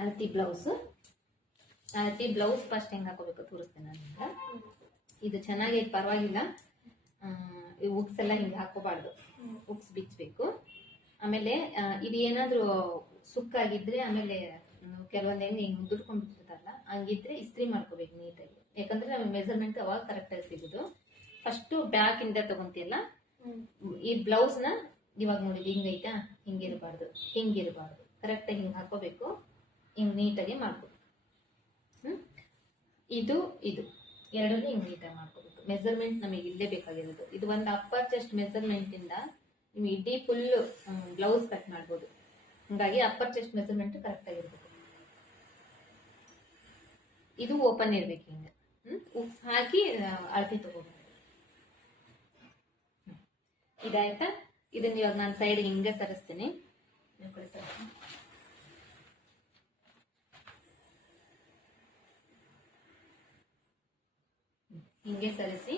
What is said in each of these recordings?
ಅಳತಿ ಬ್ಲೌಸ್ ಅಳತಿ blouse first ಹೆಂಗ್ ಹಾಕೋಬೇಕು ತೋರಿಸ್ತೇನೆ ನಾನು ಇದು ಚೆನ್ನಾಗೈತೆ ಪರವಾಗಿಲ್ಲ. ಈ ಉಕ್ಸ್ ಎಲ್ಲ ಹಿಂಗೆ ಹಾಕೋಬಾರ್ದು. ಉಕ್ಸ್ ಬಿಚ್ಚಬೇಕು ಆಮೇಲೆ ಇದು ಏನಾದ್ರೂ ಸುಕ್ಕಾಗಿದ್ರೆ ಆಮೇಲೆ ಕೆಲವೊಂದು ಕೆಲವೊಂದ್ ಹಿಂಗೆ ಹಿಂಗೆ ಉದುರ್ಕೊಂಡ್ಬಿಟ್ಟಿರ್ತಲ್ಲ ಹಂಗಿದ್ರೆ ಇಸ್ತ್ರಿ ಮಾಡ್ಕೋಬೇಕು ನೀಟಾಗಿ. ಯಾಕಂದ್ರೆ ನಮಗೆ ಮೆಜರ್ಮೆಂಟ್ ಅವಾಗ ಕರೆಕ್ಟಾಗಿ ಸಿಗುದು. ಫಸ್ಟು ಬ್ಯಾಕ್ ಇಂದ ತಗೊಂತಿಯಲ್ಲ, ಈ ಬ್ಲೌಸ್ನ ಇವಾಗ ನೋಡಿ, ಹಿಂಗೈತಾ? ಹಿಂಗಿರಬಾರ್ದು. ಹಿಂಗಿರಬಾರ್ದು. ಕರೆಕ್ಟಾಗಿ ಹಿಂಗೆ ಹಾಕೋಬೇಕು. ಹಿಂಗ್ ನೀಟಾಗಿ ಮಾಡ್ಕೋಬೇಕು. ಹ್ಮ್? ಇದು ಇದು. ಎರಡನ್ನೂ ಹಿಂಗ್ ನೀಟಾಗಿ ಮಾಡ್ಕೋಬೇಕು. ಮೆಸರ್ಮೆಂಟ್ ನಮಗೆ ಇಲ್ಲೇ ಬೇಕಾಗಿರೋದು. ಇದು ಒಂದು ಅಪ್ಪರ್ ಚೆಸ್ಟ್ ಮೆಸರ್ಮೆಂಟ್ ಇಂದ ನೀವು ಇಡೀ ಫುಲ್ ಬ್ಲೌಸ್ ಕಟ್ ಮಾಡ್ಬೋದು. ಹಂಗಾಗಿ ಅಪ್ಪರ್ ಚೆಸ್ಟ್ ಮೆಸರ್ಮೆಂಟ್ ಕರೆಕ್ಟ್ ಆಗಿರ್ಬೇಕು. ಇದು ಓಪನ್ ಇರ್ಬೇಕು ಹಿಂಗೆ. ಹ್ಞೂ ಉಕ್ಸ್ ಹಾಕಿ ಅಳತಿ ತಗೋಬೇಕು. ಇದಾಯ್ತಾ? ಇದನ್ನ ಇವಾಗ ನಾನು ಸೈಡ್ ಹಿಂಗೆ ಸರಿಸ್ತೀನಿ ಈ ಕಡೆ ಸರಿಸಿ. ಹ್ಮ್. ಹಿಂಗೆ ಸರಿಸಿ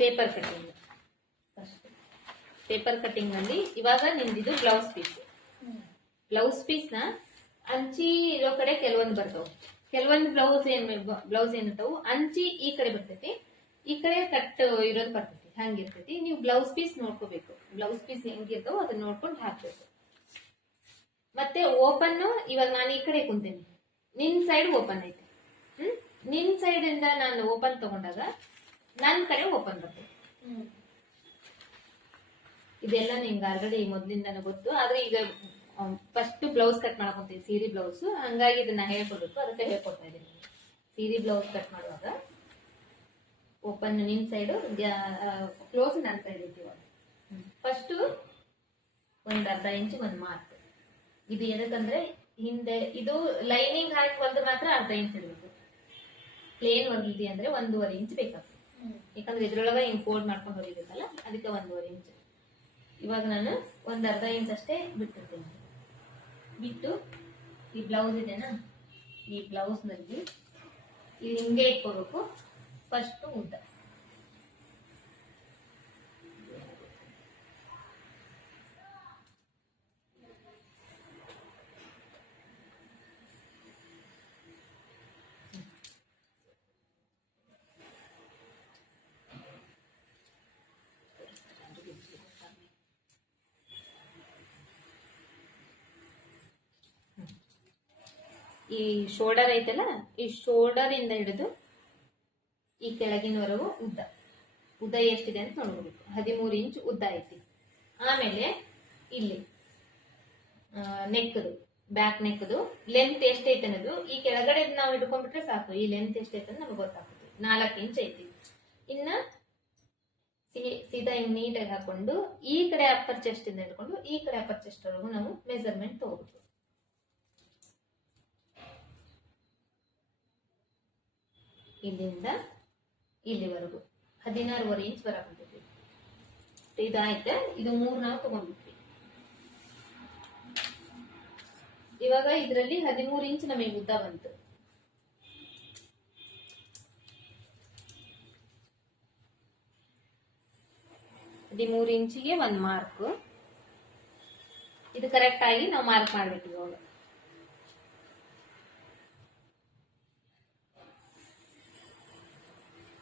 ಪೇಪರ್ ಕಟ್ಟಿಂಗ್ ಪೇಪರ್ ಕಟ್ಟಿಂಗ್ ಅಲ್ಲಿ ಇವಾಗ ನಿಮ್ದಿದು ಬ್ಲೌಸ್ ಪೀಸ್ ಬ್ಲೌಸ್ ಪೀಸ್ನ ಅಂಚಿ ಇರೋ ಕಡೆ ಕೆಲವೊಂದು ಬರ್ತಾವ. ಕೆಲವೊಂದು ಬ್ಲೌಸ್ ಏನ್ ಬ್ಲೌಸ್ ಏನಿರ್ತಾವು ಅಂಚಿ ಈ ಕಡೆ ಬರ್ತೈತಿ, ಈ ಕಡೆ ಕಟ್ ಇರೋದು ಬರ್ತೈತಿ ಹಂಗಿರ್ತೈತಿ ನೀವು ಬ್ಲೌಸ್ ಪೀಸ್ ನೋಡ್ಕೋಬೇಕು. ಬ್ಲೌಸ್ ಪೀಸ್ ಹೆಂಗಿರ್ತಾವ ಅದನ್ನ ನೋಡ್ಕೊಂಡು ಹಾಕ್ಬೇಕು. ಮತ್ತೆ ಓಪನ್ ಇವಾಗ ನಾನು ಈ ಕಡೆ ಕುಂತೀನಿ. ನಿನ್ ಸೈಡ್ ಓಪನ್ ಐತೆ. ಹ್ಮ್? ನಿನ್ ಸೈಡ್ ಇಂದ ನಾನು ಓಪನ್ ತಗೊಂಡಾಗ ನನ್ ಕಡೆ ಓಪನ್ ಬರ್ತದೆ ಇದೆಲ್ಲ ನಿಮ್ಗೆ ಆಲ್ರೆಡಿ ಮೊದ್ಲಿಂದಾನು ಗೊತ್ತು. ಆದ್ರೆ ಈಗ ಫಸ್ಟ್ ಬ್ಲೌಸ್ ಕಟ್ ಮಾಡ್ಕೊಂತೀವಿ ಸೀರೆ ಬ್ಲೌಸ್ ಹಂಗಾಗಿ ಇದನ್ನ ಹೇಳ್ಕೊಡ್ಬೇಕು. ಅದಕ್ಕೆ ಹೇಳ್ಕೊಡ್ತಾ ಇದ್ದೀನಿ. ಸೀರೆ ಬ್ಲೌಸ್ ಕಟ್ ಮಾಡುವಾಗ ಓಪನ್ ನಿಮ್ ಸೈಡ್ ಕ್ಲೋಸ್ ನನ್ನ ಸೈಡ್ ಇದ್ದೀವಿ ಫಸ್ಟ್ ಒಂದ್ ಅರ್ಧ ಇಂಚ್ ಒಂದ್ ಮಾರ್ಕ್ ಇದು ಏನಕ್ಕಂದ್ರೆ ಹಿಂದೆ, ಇದು ಲೈನಿಂಗ್ ಹಾಕಿ ಹೊಲ್ದು ಮಾತ್ರ ಅರ್ಧ ಇಂಚ್ ಇರಬೇಕು. ಪ್ಲೇನ್ ಹೊಲ್ದಿ ಅಂದ್ರೆ ಒಂದೂವರೆ ಇಂಚ್ ಬೇಕಾಗ್ತದೆ. ಯಾಕಂದ್ರೆ ಇದ್ರೊಳಗೆ ಹಿಂಗೆ ಫೋಲ್ಡ್ ಮಾಡ್ಕೊಂಡು ಹೊಲಿಬೇಕಲ್ಲ ಅದಕ್ಕೆ ಒಂದೂವರೆ ಇಂಚ್ ಇವಾಗ ನಾನು ಒಂದ್ ಅರ್ಧ ಇಂಚ್ ಅಷ್ಟೇ ಬಿಟ್ಟಿರ್ತೀನಿ. ಬಿಟ್ಟು ಈ ಬ್ಲೌಸ್ ಇದೆನಾ? ಈ ಬ್ಲೌಸ್ನಲ್ಲಿ ಇದು ಹಿಂಗೆ ಇಟ್ಕೋಬೇಕು. ಫಸ್ಟ್ ಉದ್ದ ಈ ಶೋಲ್ಡರ್ ಐತಲ್ಲ, ಈ ಶೋಲ್ಡರ್ ಇಂದ ಹಿಡಿದು ಈ ಕೆಳಗಿನವರೆಗೂ ಉದ್ದ. ಉದ್ದ ಎಷ್ಟಿದೆ ಅಂತ ನೋಡ್ಬೇಕು. ಹದಿಮೂರು ಇಂಚ್ ಉದ್ದ ಐತಿ. ಆಮೇಲೆ ಇಲ್ಲಿ ನೆಕ್ದು ಬ್ಯಾಕ್ ನೆಕ್ದು ಲೆಂತ್ ಎಷ್ಟೈತೆ ಅನ್ನೋದು, ಈ ಕೆಳಗಡೆ ನಾವು ಹಿಡ್ಕೊಂಡ್ಬಿಟ್ರೆ ಸಾಕು. ಈ ಲೆಂತ್ ಎಷ್ಟೈತೆ ಅಂತ ನಮಗೆ ಗೊತ್ತಾಗುತ್ತೆ ನಾಲ್ಕು ಇಂಚ್ ಐತಿ. ಇನ್ನ ಸೀದಾ ಹಿಂಗ್ ನೀಟಾಗಿ ಹಾಕೊಂಡು ಈ ಕಡೆ ಅಪ್ಪರ್ ಚೆಸ್ಟ್ ಇಂದ ಹಿಡ್ಕೊಂಡು ಈ ಕಡೆ ಅಪ್ಪರ್ ಚೆಸ್ಟ್ ವರೆಗೂ ನಾವು ಮೆಜರ್ಮೆಂಟ್ ತಗೋಬೇಕು. ಇಲ್ಲಿಂದ ಇಲ್ಲಿವರೆಗೂ. ಹದಿನಾರೂವರೆ ಇಂಚ್ ಬರಕಂತೈತಿ ಇದಾಯ್ತ? ಇದು ಮೂರ್ ನಾವು ತಗೊಂಡ್ಬಿಟ್ವಿ ಇವಾಗ ಇದರಲ್ಲಿ ಹದಿಮೂರು ಇಂಚ್ ನಮಗೆ ಉದ್ದ ಬಂತು. ಹದಿಮೂರು ಇಂಚಿಗೆ ಒಂದು ಮಾರ್ಕ್ ಇದು ಕರೆಕ್ಟ್ ಆಗಿ ನಾವು ಮಾರ್ಕ್ ಮಾಡ್ಬೇಕು ಇವಾಗ.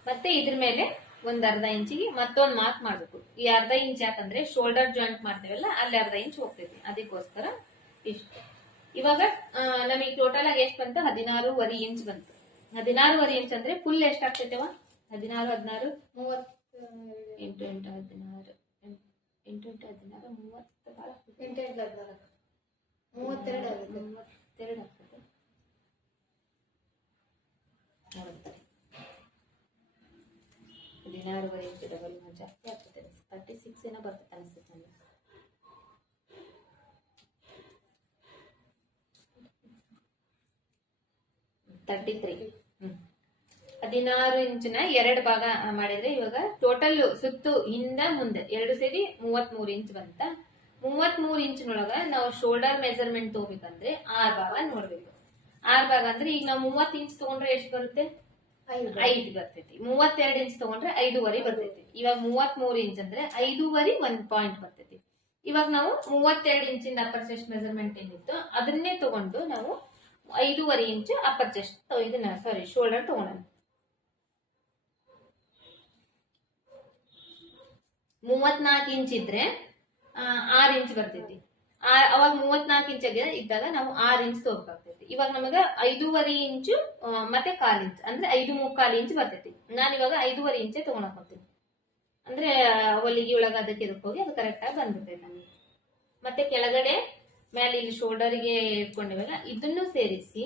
ಮತ್ತೆ ಇದ್ರ ಮೇಲೆ ಒಂದ್ ಅರ್ಧ ಇಂಚಿಗೆ ಮತ್ತೊಂದ್ ಮಾರ್ಕ್ ಮಾಡ್ಬೇಕು. ಈ ಅರ್ಧ ಇಂಚ್ ಯಾಕಂದ್ರೆ ಶೋಲ್ಡರ್ ಜಾಯಿಂಟ್ ಮಾಡ್ತೇವಲ್ಲ ಅಲ್ಲಿ ಅರ್ಧ ಇಂಚ್ ಹೋಗ್ತೈತಿ. ಅದಕ್ಕೋಸ್ಕರ ಇಷ್ಟು. ಇವಾಗ ನಮಗೆ ಟೋಟಲ್ ಆಗಿ ಎಷ್ಟು ಬಂತು? ಹದಿನಾರೂವರೆ ಇಂಚ್ ಬಂತು. ಹದಿನಾರೂವರೆ ಇಂಚ್ ಅಂದ್ರೆ ಫುಲ್ ಎಷ್ಟು ಆಗ್ತೈತೆವ ಹದಿನಾರು ಹದಿನಾರು ಮೂವತ್ತು ಎಂಟು ಎಂಟು ಹದಿನಾರು ಎಂಟು ಎಂಟು ಹದಿನಾರು ಮೂವತ್ತು. ಎಂಟು ಎಂಟು ಹದಿನಾರು ಮೂವತ್ತೆರಡು ಆಗುತ್ತೆ. ಮೂವತ್ತೆರಡು ಆಗ್ತದೆ ಹದಿನಾರೂವರೆ ಇಂಚು ಜಾಸ್ತಿ ಆಗ್ತದೆ. ತರ್ಟಿ ಸಿಕ್ಸ್ ಏನೋ ಬರ್ತದೆ ಅನಿಸುತ್ತೆ ನನಗೆ. ತರ್ಟಿ ತ್ರೀ ಹದಿನಾರು ಇಂಚಿನ ಎರಡು ಭಾಗ ಮಾಡಿದ್ರೆ ಇವಾಗ ಟೋಟಲ್ ಸುತ್ತು ಹಿಂದ ಮುಂದೆ ಎರಡು ಸೇರಿ ಮೂವತ್ತ್ ಮೂರು ಇಂಚ್ ಬಂತ. ಮೂವತ್ತ್ ಮೂರು ಇಂಚಿನೊಳಗ ನಾವು ಶೋಲ್ಡರ್ ಮೆಜರ್ಮೆಂಟ್ ತಗೋಬೇಕಂದ್ರೆ ಆರ್ ಭಾಗ ನೋಡ್ಬೇಕು. ಆರ್ ಭಾಗ ಅಂದ್ರೆ ಈಗ ನಾವು ಮೂವತ್ತು ಇಂಚ್ ತಗೊಂಡ್ರೆ ಎಷ್ಟು ಬರುತ್ತೆ? ಐದು ಬರ್ತೈತಿ. ಮೂವತ್ತೆರಡು ಇಂಚ್ ತಗೊಂಡ್ರೆ ಐದೂವರೆ ಬರ್ತೈತಿ. ಇವಾಗ ಮೂವತ್ ಮೂರು ಇಂಚ್ ಅಂದ್ರೆ ಐದೂವರೆ ಒಂದ್ ಪಾಯಿಂಟ್ ಬರ್ತೈತಿ. ಇವಾಗ ನಾವು ಮೂವತ್ತೆರಡು ಇಂಚಿನ ಅಪ್ಪರ್ ಚೆಸ್ಟ್ ಮೆಜರ್ಮೆಂಟ್ ಏನಿತ್ತು ಅದನ್ನೇ ತಗೊಂಡು ನಾವು ಐದೂವರೆ ಇಂಚ್ ಅಪ್ಪರ್ ಚೆಸ್ಟ್ ಇದನ್ನ ಸಾರಿ ಶೋಲ್ಡರ್ ತಗೊಳೋಣ. ಮೂವತ್ನಾಲ್ಕು ಇಂಚ್ ಇದ್ರೆ ಆರ್ ಇಂಚ್ ಬರ್ತೈತಿ. ಅವಾಗ ಮೂವತ್ನಾಲ್ಕು ಇಂಚ್ ಇದ್ದಾಗ ನಾವು ಆರ್ ಇಂಚ್ ತಗೋಬೇಕಾಗ್ತೈತಿ ಇವಾಗ ನಮಗ ಐದೂವರೆ ಇಂಚು ಮತ್ತೆ ಕಾಲ್ ಇಂಚ್, ಅಂದ್ರೆ ಐದು ಮುಕ್ಕಾಲು ಇಂಚ್ ಬರ್ತೈತಿ. ನಾನು ಇವಾಗ ಐದೂವರೆ ಇಂಚೆ ತಗೊಳಕ್ ಹೋಗ್ತೀನಿ. ಅಂದ್ರೆ, ಹೊಲಿಗೆ ಒಳಗ ಅದಕ್ಕೆ ಇದಕ್ಕೆ ಹೋಗಿ ಅದು ಕರೆಕ್ಟ್ ಆಗಿ ಬಂದ್ಬಿಡ್ತೈತೆ ನಮಗೆ. ಮತ್ತೆ ಕೆಳಗಡೆ ಮೇಲೆ ಇಲ್ಲಿ ಶೋಲ್ಡರ್ಗೆ ಇಟ್ಕೊಂಡಿವಲ್ಲ ಇದನ್ನು ಸೇರಿಸಿ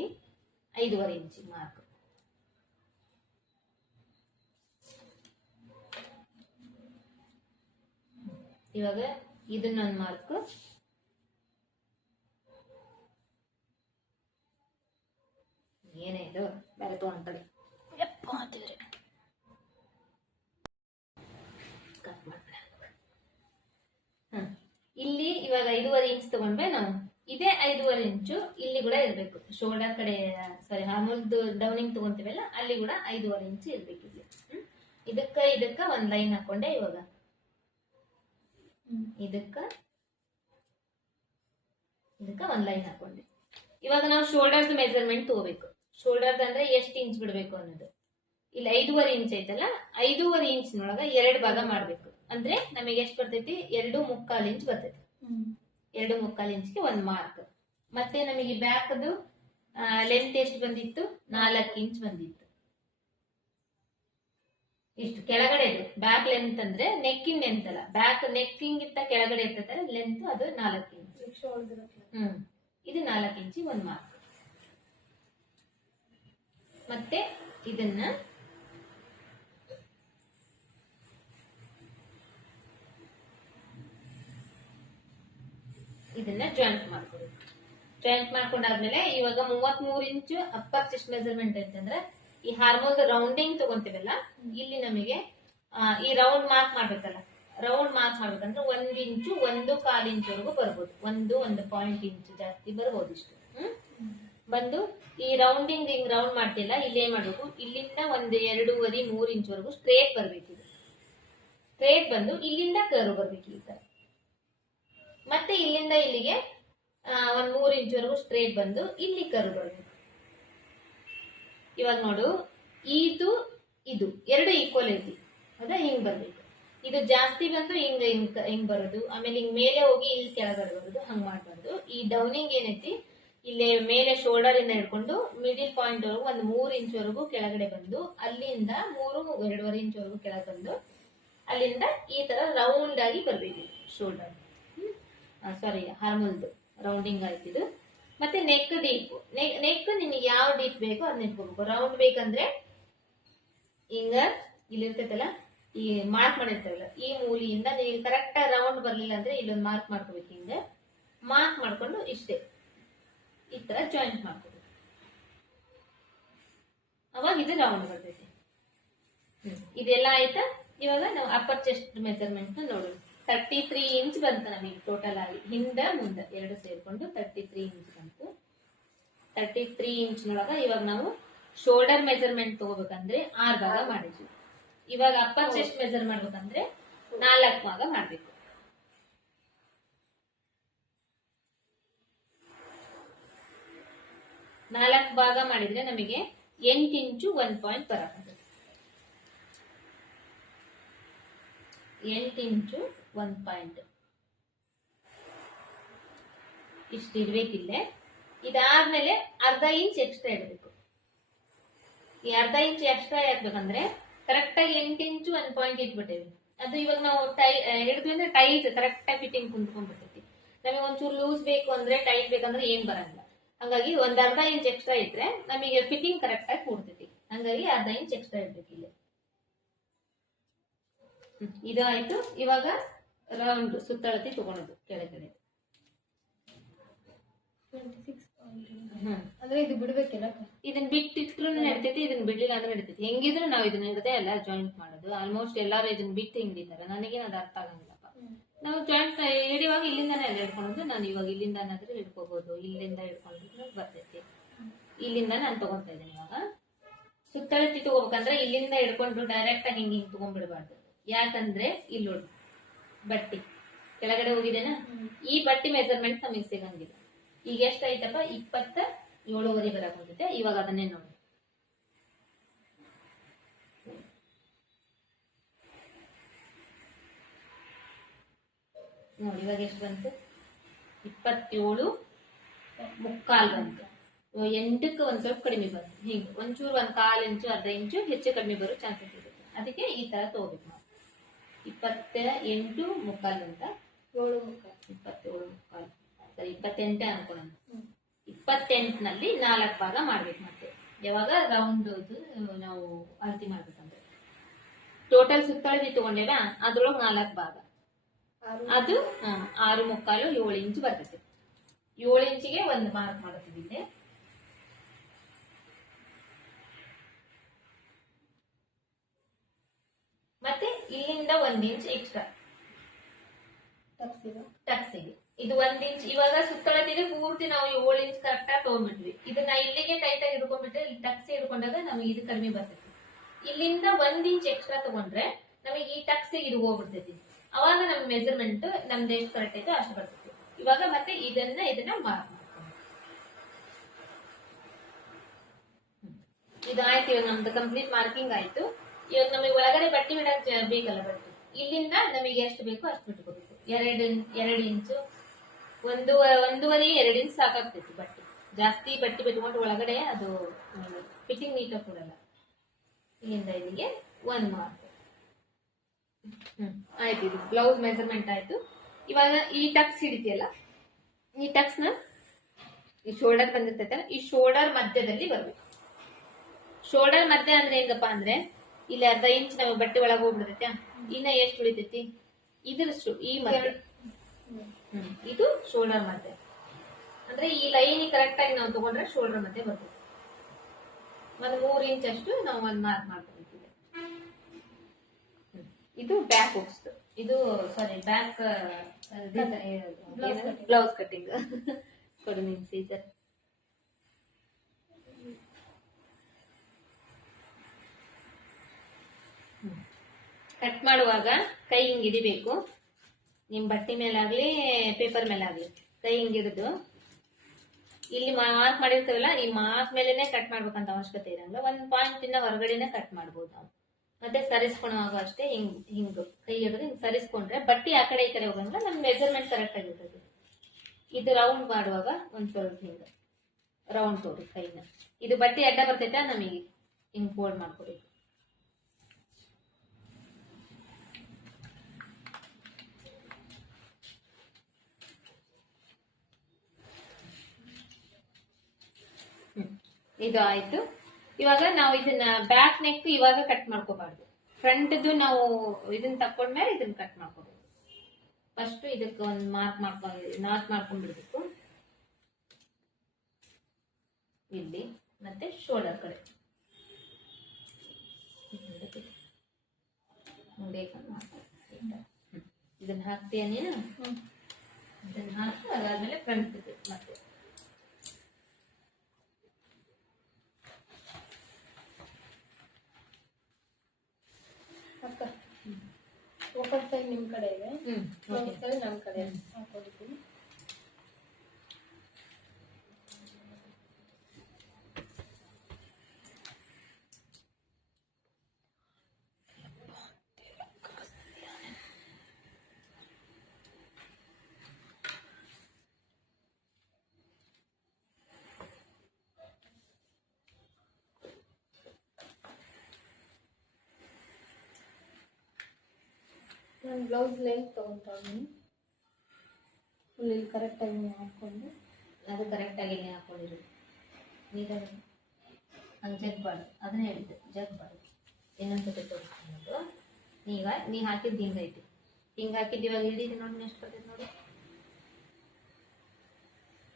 ಐದೂವರೆ ಇಂಚ್ ಮಾರ್ಕ್ ಇವಾಗ ಇದನ್ನೊಂದು ಮಾರ್ಕ್ ಏನೇ ಇದು ಬೇರೆ ತೊಗೊಂತಳಿ ಎಪ್ಪ ಮಾಡ್ಬಿಡ. ಹ್ಮ್. ಇಲ್ಲಿ ಇವಾಗ ಐದೂವರೆ ಇಂಚ್ ತಗೊಂಡ್ರೆ ನಾವು ಇದೇ ಐದೂವರೆ ಇಂಚು ಇಲ್ಲಿ ಕೂಡ ಇರಬೇಕು. ಶೋಲ್ಡರ್ ಕಡೆ ಸಾರಿ ಹಾಮೂಲ್ದು ಡೌನಿಂಗ್ ತಗೊಂತೀವಲ್ಲ, ಅಲ್ಲಿ ಕೂಡ ಐದೂವರೆ ಇಂಚು ಇರ್ಬೇಕು ಇಲ್ಲಿ. ಇದಕ್ಕೆ ಇದಕ್ಕ ಇದಕ್ಕ ಒಂದ್ ಲೈನ್ ಹಾಕೊಂಡೆ ಇವಾಗ. ಇದಕ್ಕ ಇದಕ್ಕ ಒಂದ್ ಲೈನ್ ಹಾಕೊಂಡೆ. ಇವಾಗ ನಾವು ಶೋಲ್ಡರ್ಸ್ ಮೆಜರ್ಮೆಂಟ್ ತಗೋಬೇಕು. ಶೋಲ್ಡರ್ಸ್ ಅಂದ್ರೆ ಎಷ್ಟು ಇಂಚ್ ಬಿಡಬೇಕು ಅನ್ನೋದು. ಇಲ್ಲಿ ಐದೂವರೆ ಇಂಚ್ ಐತಲ್ಲ ಐದೂವರೆ ಇಂಚ್ನೊಳಗ ಎರಡು ಭಾಗ ಮಾಡ್ಬೇಕು. ಅಂದ್ರೆ ನಮಗೆ ಎಷ್ಟು ಬರ್ತೈತಿ? ಎರಡು ಮುಕ್ಕಾಲು ಇಂಚ್ ಬರ್ತೈತಿ. ಎರಡು ಮುಕ್ಕಾಲು ಇಂಚ್ಗೆ ಒಂದು ಮಾರ್ಕ್ ಮತ್ತೆ ನಮಗೆ ಬ್ಯಾಕ್ದು ಲೆಂತ್ ಎಷ್ಟು ಬಂದಿತ್ತು? ನಾಲ್ಕು ಇಂಚ್ ಬಂದಿತ್ತು. ಇಷ್ಟು ಕೆಳಗಡೆ ಇದು. ಬ್ಯಾಕ್ ಲೆಂತ್ ಅಂದ್ರೆ ನೆಕ್ಕಿಂಗ್ ಲೆಂತ್ ಅಲ್ಲ. ಬ್ಯಾಕ್ ನೆಕ್ಕಿಂಗ್ ಇತ್ತ ಕೆಳಗಡೆ ಇರ್ತದೆ ಲೆಂತ್ ಅದು ನಾಲ್ಕು ಇಂಚ್ ಹ್ಮ್. ಇದು ನಾಲ್ಕು ಇಂಚ್ ಒಂದ್ ಮಾರ್ಕ್ ಮತ್ತೆ ಇದನ್ನ ಇದನ್ನ ಜಾಯಿಂಟ್ ಮಾಡ್ಕೊಳ್ಳಿ ಜಾಯಿಂಟ್ ಮಾಡ್ಕೊಂಡಾದ್ಮೇಲೆ ಇವಾಗ ಮೂವತ್ ಮೂರ್ ಇಂಚು ಅಪ್ಪರ್ ಚೆಸ್ಟ್ ಮೆಜರ್ಮೆಂಟ್ ಅಂತಂದ್ರೆ ಈ ಹಾರ್ಮೋನ್ ರೌಂಡಿಂಗ್ ತಗೊಂತೀವಲ್ಲ, ಇಲ್ಲಿ ನಮಗೆ ಈ ರೌಂಡ್ ಮಾರ್ಕ್ ಮಾಡ್ಬೇಕಲ್ಲ ರೌಂಡ್ ಮಾರ್ಕ್ ಮಾಡ್ಬೇಕಂದ್ರೆ ಒಂದ್ ಇಂಚು, ಒಂದು ಕಾಲು ಇಂಚ್ವರೆಗೂ ಬರ್ಬೋದು. ಒಂದು ಒಂದು ಪಾಯಿಂಟ್ ಇಂಚು ಜಾಸ್ತಿ ಬರ್ಬೋದು ಇಷ್ಟು. ಹ್ಮ್? ಬಂದು ಈ ರೌಂಡಿಂಗ್ ಹಿಂಗ್ ರೌಂಡ್ ಮಾಡ್ತಿಲ್ಲ, ಇಲ್ಲಿ ಏನ್ ಮಾಡ್ಬೇಕು. ಇಲ್ಲಿಂದ ಒಂದು ಎರಡೂವರೆ, ಮೂರ್ ಇಂಚ್ವರೆಗೂ ಸ್ಟ್ರೇಟ್ ಬರ್ಬೇಕು ಇದು. ಸ್ಟ್ರೇಟ್ ಬಂದು ಇಲ್ಲಿಂದ ಕರ್ವ್ ಬರ್ಬೇಕು ಈ ತರ. ಮತ್ತೆ ಇಲ್ಲಿಂದ ಇಲ್ಲಿಗೆ ಒಂದು ಮೂರ್ ಇಂಚ್ವರೆಗೂ ಸ್ಟ್ರೇಟ್ ಬಂದು ಇಲ್ಲಿ ಕರ್ವ್ ಬರ್ಬೇಕು. ಇವಾಗ ನೋಡು, ಇದು ಇದು, ಎರಡು ಈಕ್ವಲ್ ಐತಿ ಹೌದಾ ಹಿಂಗ್ ಬರ್ಬೇಕು. ಇದು ಜಾಸ್ತಿ ಬಂದು ಹಿಂಗ, ಹಿಂಗ್ ಹಿಂಗ್ ಬರೋದು. ಆಮೇಲೆ ಹಿಂಗ್ ಮೇಲೆ ಹೋಗಿ ಇಲ್ಲಿ ಕೆಳಗಡೆ ಬರೋದು ಹಂಗ್ ಮಾಡ್ಬಾರ್ದು. ಈ ಡೌನಿಂಗ್ ಏನೈತಿ? ಇಲ್ಲಿ ಮೇಲೆ ಶೋಲ್ಡರ್ ಇಂದ ಹಿಡ್ಕೊಂಡು ಮಿಡಿಲ್ ಪಾಯಿಂಟ್ ವರೆಗೂ ಒಂದು ಮೂರು ಇಂಚ್ ವರೆಗೂ ಕೆಳಗಡೆ ಬಂದು, ಅಲ್ಲಿಂದ ಮೂರು, ಎರಡೂವರೆ ಇಂಚ್ ವರೆಗೂ ಕೆಳಗೆ ಬಂದು, ಅಲ್ಲಿಂದ ಈ ತರ ರೌಂಡ್ ಆಗಿ ಬರ್ಬೇಕು ಶೋಲ್ಡರ್ ಸಾರಿ ಹಾರ್ಮೋನ್ದು ರೌಂಡಿಂಗ್ ಆಯ್ತಿದು ಮತ್ತೆ ನೆಕ್ ಡೀಪ್ ನೆಕ್ ನಿಮಗೆ ಯಾವ ಡೀಪ್ ಬೇಕೋ ಅದನ್ನ ಇಟ್ಕೋಬೇಕು. ರೌಂಡ್ ಬೇಕಂದ್ರೆ ಹಿಂಗ ಇಲ್ಲಿ ಇರ್ತೈತಲ್ಲ ಈ ಮಾರ್ಕ್ ಮಾಡಿರ್ತಾವಲ್ಲ, ಈ ಮೂಲಿಯಿಂದ ನೀವು ಕರೆಕ್ಟ್ ರೌಂಡ್ ಬರ್ಲಿಲ್ಲ ಅಂದ್ರೆ ಇಲ್ಲೊಂದು ಮಾರ್ಕ್ ಮಾಡ್ಕೋಬೇಕು ಹಿಂಗ. ಮಾರ್ಕ್ ಮಾಡ್ಕೊಂಡು ಇಷ್ಟೇ. ಈ ತರ ಜಾಯಿಂಟ್ ಮಾಡ್ಕೋಬೇಕು. ಅವಾಗ ಇದು ರೌಂಡ್ ಬರ್ತೈತಿ. ಇದೆಲ್ಲ ಆಯ್ತಾ? ಇವಾಗ ನಾವು ಅಪ್ಪರ್ ಚೆಸ್ಟ್ ಮೆಜರ್ಮೆಂಟ್ ನೋಡೋಣ. ತರ್ಟಿ ತ್ರೀ ಇಂಚ್ ಬಂತು ನಮಗೆ ಟೋಟಲ್ ಆಗಿ. ಹಿಂದೆ, ಮುಂದೆ ಎರಡು ಸೇರ್ಕೊಂಡು ತರ್ಟಿ ತ್ರೀ ಇಂಚ್ ಬಂತು. ತರ್ಟಿ ತ್ರೀ ಇಂಚ್ನೊಳಗ ಇವಾಗ ನಾವು ಶೋಲ್ಡರ್ ಮೆಜರ್ಮೆಂಟ್ ತಗೋಬೇಕಂದ್ರೆ ಆರ್ ಭಾಗ ಮಾಡಿದ್ವಿ. ಇವಾಗ ಅಪ್ಪರ್ ಚೆಸ್ಟ್ ಮೆಜರ್ ಮಾಡ್ಬೇಕಂದ್ರೆ ನಾಲ್ಕು ಭಾಗ ಮಾಡ್ಬೇಕು. ನಾಲ್ಕು ಭಾಗ ಮಾಡಿದ್ರೆ ನಮಗೆ ಎಂಟು ಇಂಚು ಒನ್ ಪಾಯಿಂಟ್ ಬರಬಹುದು. ಎಂಟು ಇಂಚು ಒಂದ್ ಪಾಯಿಂಟ್ ಇಷ್ಟು ಇಡ್ಬೇಕಿಲ್ಲೇ ಇದಾದ್ಮೇಲೆ ಅರ್ಧ ಇಂಚ್ ಎಕ್ಸ್ಟ್ರಾ ಇಡಬೇಕು. ಈ ಅರ್ಧ ಇಂಚ್ ಎಕ್ಸ್ಟ್ರಾ ಇರ್ಬೇಕಂದ್ರೆ ಕರೆಕ್ಟ್ ಆಗಿ ಎಂಟು ಇಂಚು ಒಂದ್ ಪಾಯಿಂಟ್ ಇಟ್ಬಿಟ್ಟೇವಿ. ಅದು ಇವಾಗ ನಾವು ಟೈ ಹಿಡಿದ್ವಿ ಅಂದ್ರೆ ಟೈಟ್ ಕರೆಕ್ಟ್ ಆಗಿ ಫಿಟ್ಟಿಂಗ್ ಕುಂತ್ಕೊಂಡ್ಬಿಡ್ತೈತಿ ನಮಗೆ ಒಂಚೂರು ಲೂಸ್ ಬೇಕು ಅಂದ್ರೆ ಟೈಟ್ ಬೇಕಂದ್ರೆ ಏನ್ ಬರಂಗಿಲ್ಲ. ಹಂಗಾಗಿ ಒಂದ್ ಅರ್ಧ ಇಂಚ್ ಎಕ್ಸ್ಟ್ರಾ ಇದ್ರೆ ನಮಗೆ ಫಿಟ್ಟಿಂಗ್ ಕರೆಕ್ಟ್ ಆಗಿ ಕೂಡ್ತೈತಿ ಹಂಗಾಗಿ ಅರ್ಧ ಇಂಚ್ ಎಕ್ಸ್ಟ್ರಾ ಇರ್ಬೇಕು ಇಲ್ಲಿ. ಇದು ಆಯ್ತು ಇವಾಗ ರೌಂಡ್ ಸುತ್ತಳತಿ ತಗೊಳೋದು ಕೆಳಗಡೆ. ಅಂದ್ರೆ ಇದು ಬಿಡ್ಬೇಕಿಲ್ಲ ಇದನ್ನ ಬಿಟ್ಟಿಟ್ರು ನಡಿತೈತಿ ಇದನ್ನ ಬಿಡ್ಲಿಲ್ಲ ಅಂದ್ರೆ ನಡಿತೈತಿ. ಹೆಂಗಿದ್ರು ನಾವು ಇದನ್ನ ಹಿಡದೆ ಅಲ್ಲ ಜಾಯಿಂಟ್ ಮಾಡೋದು. ಆಲ್ಮೋಸ್ಟ್ ಎಲ್ಲಾರು ಇದನ್ನ ಬಿಟ್ಟು ಹಿಂಗಿದ್ದಾರೆ ನನಗೇನು ಅದು ಅರ್ಥ ಆಗಂಗಿಲ್ಲಪ್ಪ ನಾವು ಜಾಯಿಂಟ್ ಹಿಡಿಯುವಾಗ ಇಲ್ಲಿಂದಾನೇ ಎಲ್ಲ ಹಿಡ್ಕೊಂಡು ನಾನು ಇವಾಗ ಇಲ್ಲಿಂದ ಏನಾದ್ರೂ ಇಲ್ಲಿಂದ ಹಿಡ್ಕೊಂಡು ಬರ್ತೈತಿ. ಇಲ್ಲಿಂದ ನಾನು ತಗೊತಾ ಇದ್ದೀನಿ ಇವಾಗ. ಸುತ್ತಳತಿ ತಗೋಬೇಕಂದ್ರೆ ಇಲ್ಲಿಂದ ಹಿಡ್ಕೊಂಡು ಡೈರೆಕ್ಟ್ ಆಗಿ ಹಿಂಗೆ ಹಿಂಗ್ ತಗೊಂಡ್ಬಿಡ್ಬಾರ್ದು. ಯಾಕಂದ್ರೆ ಇಲ್ಲಿ ಬಟ್ಟಿ. ಕೆಳಗಡೆ ಹೋಗಿದೆನಾ? ಈ ಬಟ್ಟಿ ಮೆಸರ್ಮೆಂಟ್ ನಮಗೆ ಸಿಗಂಗಿಲ್ಲ. ಈಗ ಎಷ್ಟಾಯ್ತಪ್ಪ? ಇಪ್ಪತ್ತ ಏಳುವರೆ ಬರಕ್ ಹೋಗುತ್ತೆ. ಇವಾಗ ಅದನ್ನೇ ನೋಡಿ. ನೋಡಿ ಇವಾಗ ಎಷ್ಟು ಬಂತು? ಇಪ್ಪತ್ತೇಳು ಮುಕ್ಕಾಲು ಬಂತು. ಎಂಟಕ್ಕೆ ಒಂದು ಸ್ವಲ್ಪ ಕಡಿಮೆ ಬಂತು. ಹಿಂಗೆ ಒಂಚೂರು ಒಂದು ಕಾಲು ಇಂಚು ಅರ್ಧ ಇಂಚು ಹೆಚ್ಚು ಕಡಿಮೆ ಬರೋ ಚಾನ್ಸಸ್ ಇರುತ್ತೆ ಅದಕ್ಕೆ ಈ ತರ ತೊಗೋಬೇಕು ನಾವು. ಇಪ್ಪತ್ತ ಎಂಟು ಮುಕ್ಕಾಲು ಅಂತ. ಏಳು ಮುಕ್ಕಾಲು. ಇಪ್ಪತ್ತೇಳು ಮುಕ್ಕಾಲು. ಸರಿ ಇಪ್ಪತ್ತೆಂಟೇ ಅನ್ಕೊಳ್ಳೋಣ. ಇಪ್ಪತ್ತೆಂಟನಲ್ಲಿ ನಾಲ್ಕು ಭಾಗ ಮಾಡ್ಬೇಕು ಮತ್ತೆ. ಯಾವಾಗ ರೌಂಡ್ ನಾವು ಅಳತಿ ಮಾಡ್ಬೇಕಂದ್ರೆ ಟೋಟಲ್ ಸುತ್ತಳತೆ ತಗೊಂಡೇವ ಅದ್ರೊಳಗೆ ನಾಲ್ಕು ಭಾಗ. ಅದು ಆರು ಮುಕ್ಕಾಲು ಏಳು ಇಂಚು ಬರ್ತದೆ. ಏಳು ಇಂಚಿಗೆ ಒಂದು ಮಾರ್ಕ್ ಮಾಡುತ್ತಿದ್ದೆ ಮತ್ತೆ ಇಲ್ಲಿಂದ ಒಂದ್ ಇಂಚ್ ಎಕ್ಸ್ಟ್ರಾ ಟಕ್ಸಿಗೆ ಟಕ್ಸಿಗೆ ಇದು ಒಂದ್ ಇಂಚ್. ಇವಾಗ ಸುತ್ತಳತಿಗೆ ಪೂರ್ತಿ ನಾವು ಏಳು ಇಂಚ್ ಕರೆಕ್ಟ್ ಆಗಿ ತಗೊಂಡ್ಬಿಟ್ವಿ. ಇದನ್ನ ಇಲ್ಲಿಗೆ ಟೈಟ್ ಆಗಿ ಹಿಡ್ಕೊಂಡ್ಬಿಟ್ರೆ ಇಲ್ಲಿ ಟಕ್ಸಿ ಹಿಡ್ಕೊಂಡಾಗ ನಮಗೆ ಇದು ಕಡಿಮೆ ಬರ್ತೈತಿ ಇಲ್ಲಿಂದ ಒಂದ್ ಇಂಚ್ ಎಕ್ಸ್ಟ್ರಾ ತಗೊಂಡ್ರೆ ನಮಗೆ ಈ ಟಕ್ಸಿಗೆ ಇದು ಹೋಗ್ಬಿಡ್ತೈತಿ ಅವಾಗ ನಮ್ಮ ಮೆಜರ್ಮೆಂಟ್ ನಮ್ದು ಎಷ್ಟು ಕರೆಕ್ಟ್ ಐತೆ, ಅಷ್ಟು ಬರ್ತೈತಿ. ಇವಾಗ ಮತ್ತೆ ಇದನ್ನ ಇದನ್ನ ಮಾರ್ಕ್ ಇದಾಯ್ತು, ಇವಾಗ ನಮ್ದು ಕಂಪ್ಲೀಟ್ ಮಾರ್ಕಿಂಗ್ ಆಯ್ತು. ಇವಾಗ ನಮಗೆ ಒಳಗಡೆ ಬಟ್ಟೆ ಬಿಡಕ್ ಬೇಕಲ್ಲ ಬಟ್ಟೆ. ಇಲ್ಲಿಂದ ನಮಗೆ ಎಷ್ಟು ಬೇಕೋ ಅಷ್ಟು ಬಿಟ್ಕೋಬೇಕು ಎರಡು ಎರಡು ಇಂಚು, ಒಂದು ಒಂದೂವರೆ, ಎರಡು ಇಂಚ್ ಸಾಕಾಗ್ತೈತಿ ಬಟ್ಟೆ. ಜಾಸ್ತಿ ಬಟ್ಟೆ ಬಿಟ್ಕೊಂಡು ಒಳಗಡೆ ಅದು ಫಿಟ್ಟಿಂಗ್ ನೀಟಾಗಿ ಕೊಡಲ್ಲ. ಇಲ್ಲಿಂದ ಇಲ್ಲಿಗೆ ಒಂದು ಮಾರ್ಕ್ ಆಯ್ತು ಬ್ಲೌಸ್ ಮೆಜರ್ಮೆಂಟ್ ಆಯ್ತು. ಇವಾಗ ಈ ಟಕ್ಸ್ ಹಿಡಿತಿಯಲ್ಲ? ಈ ಟಕ್ಸ್ನ ಈ ಶೋಲ್ಡರ್ ಬಂದಿರ್ತೈತಲ್ಲ, ಈ ಶೋಲ್ಡರ್ ಮಧ್ಯದಲ್ಲಿ ಬರ್ಬೇಕು. ಶೋಲ್ಡರ್ ಮಧ್ಯ ಅಂದ್ರೆ ಹೆಂಗಪ್ಪ ಅಂದ್ರೆ, ಇಲ್ಲಿ ಅರ್ಧ ಇಂಚ್ ನಮಗೆ ಬಟ್ಟೆ ಒಳಗೆ ಹೋಗ್ಬಿಡ್ತೈತೆ. ಇನ್ನ ಎಷ್ಟು ಉಳಿತೈತಿ? ಇದ್ರ ಈ ಮಧ್ಯ. ಇದು ಶೋಲ್ಡರ್ ಮಧ್ಯ. ಅಂದ್ರೆ ಈ ಲೈನ್ ಕರೆಕ್ಟ್ ಆಗಿ ನಾವು ತಗೊಂಡ್ರೆ ಶೋಲ್ಡರ್ ಮಧ್ಯ ಬರ್ತೈತಿ. ಒಂದು ಮೂರ್ ಇಂಚ್ ಅಷ್ಟು ನಾವು ಒಂದ್ ಮಾರ್ಕ್ ಮಾಡ್ಕೊಳ್ತೀವಿ ಇದು ಬ್ಯಾಕ್ ಹುಕ್ಸ್ ಇದು ಸಾರಿ ಬ್ಯಾಕ್ ಬ್ಲೌಸ್ ಕಟ್ಟಿಂಗ್ ಕೊಡು ನಿಮ್ ಸೀಸರ್ ಕಟ್ ಮಾಡುವಾಗ ಕೈ ಹಿಂಗ್ ಹಿಡಿಬೇಕು. ನಿಮ್ ಬಟ್ಟೆ ಮೇಲಾಗ್ಲಿ ಪೇಪರ್ ಮೇಲಾಗ್ಲಿ. ಕೈ ಹಿಂಗ್ ಹಿಡಿದು. ಇಲ್ಲಿ ಮಾರ್ಕ್ ಮಾಡಿರ್ತೀವಲ್ಲ ಈ ಮಾರ್ಕ್ ಮೇಲೆನೆ ಕಟ್ ಮಾಡ್ಬೇಕಂತ ಅವಶ್ಯಕತೆ ಇರಂಗ ಒಂದ್ ಪಾಯಿಂಟ್ ಇನ್ನ ಹೊರಗಡೆನೆ ಕಟ್ ಮಾಡ್ಬೋದು ನಾವು. ಮತ್ತೆ ಸರಿಸ್ಕೊಳುವಾಗ ಅಷ್ಟೇ, ಹಿಂಗ್ ಹಿಂಗ್ ಕೈ ಹಿಡಿದು ಹಿಂಗ್ ಸರಿಸ್ಕೊಂಡ್ರೆ ಬಟ್ಟೆ ಆ ಕಡೆ ಈ ಕಡೆ ಹೋಗಂಗಿಲ್ಲ ನಮ್ಮ ಮೆಜರ್ಮೆಂಟ್ ಕರೆಕ್ಟ್ ಆಗಿರ್ತದೆ ಇದು ರೌಂಡ್ ಮಾಡುವಾಗ ಒಂದ್ ಸ್ವಲ್ಪ ಹಿಂಗ ರೌಂಡ್ ತೋರಿ ಕೈನ. ಇದು ಬಟ್ಟೆ ಅಡ್ಡ ಬರ್ತೈತಾ, ನಮಗೆ ಹಿಂಗ್ ಫೋಲ್ಡ್ ಹ್ಮ್. ಇದು ಆಯ್ತು. ಇವಾಗ ನಾವು ಇದನ್ನ ಬ್ಯಾಕ್ ನೆಕ್ ಇವಾಗ ಕಟ್ ಮಾಡ್ಕೋಬಾರ್ದು. ಫ್ರಂಟ್ದು ನಾವು ಇದನ್ನ ತಕೊಂಡ್ಮೇಲೆ ಇದನ್ನ ಕಟ್ ಮಾಡ್ಕೋಬೇಕು. ಫಸ್ಟ್ ಇದಕ್ಕೆ ಒಂದು ಮಾರ್ಕ್ ಮಾಡ್ಕೊಂಡು ನಾಟ್ ಮಾಡ್ಕೊಂಡ್ಬಿಡ್ಬೇಕು. ಇಲ್ಲಿ, ಮತ್ತೆ ಶೋಲ್ಡರ್ ಕಡೆ. ಇದನ್ನ ಹಾಕ್ತೀಯ ನೀನು? ಇದನ್ನ ಹಾಕಿ, ಅದಾದ್ಮೇಲೆ ಫ್ರಂಟ್ ಮತ್ತೆ. ಅಕ್ಕ ಓಪನ್ ಸೈಡ್ ನಿಮ್ಮ ಕಡೆ ಇದೆ. ಒಂದು ಸೈಡ್ ನಮ್ ಕಡೆ. ಹಾಕೊಂಡಿದ್ದೀನಿ ನಾನು ಬ್ಲೌಸ್ ಲೆಂತ್ ತೊಗೊತಾ ಇದ್ದೀನಿ. ಫುಲ್ ಇಲ್ಲಿ ಕರೆಕ್ಟಾಗಿ ಹಾಕ್ಕೊಂಡು ಅದು ಕರೆಕ್ಟಾಗಿ ಇಲ್ಲಿ ಹಾಕೊಂಡಿರು. ನೀಟಾಗಿ ಹಂಗೆ ಜಗ್ಬಾರ್ದು ಅದನ್ನ ಹೇಳಿದ್ದೆ ಜಗ್ಬಾರ್ದು ಇನ್ನೊಂದು ಸತಿ ತೋರಿಸ್ಕೊಂಡು ಈಗ ನೀ ಹಾಕಿದ್ದು ಹಿಂಗೆ ಐತಿ. ಹಿಂಗೆ ಹಾಕಿದ್ದು ಇವಾಗ ಹಿಡಿದು ನೋಡಿ ಎಷ್ಟು ಬರ್ತೈತೆ ನೋಡಿ.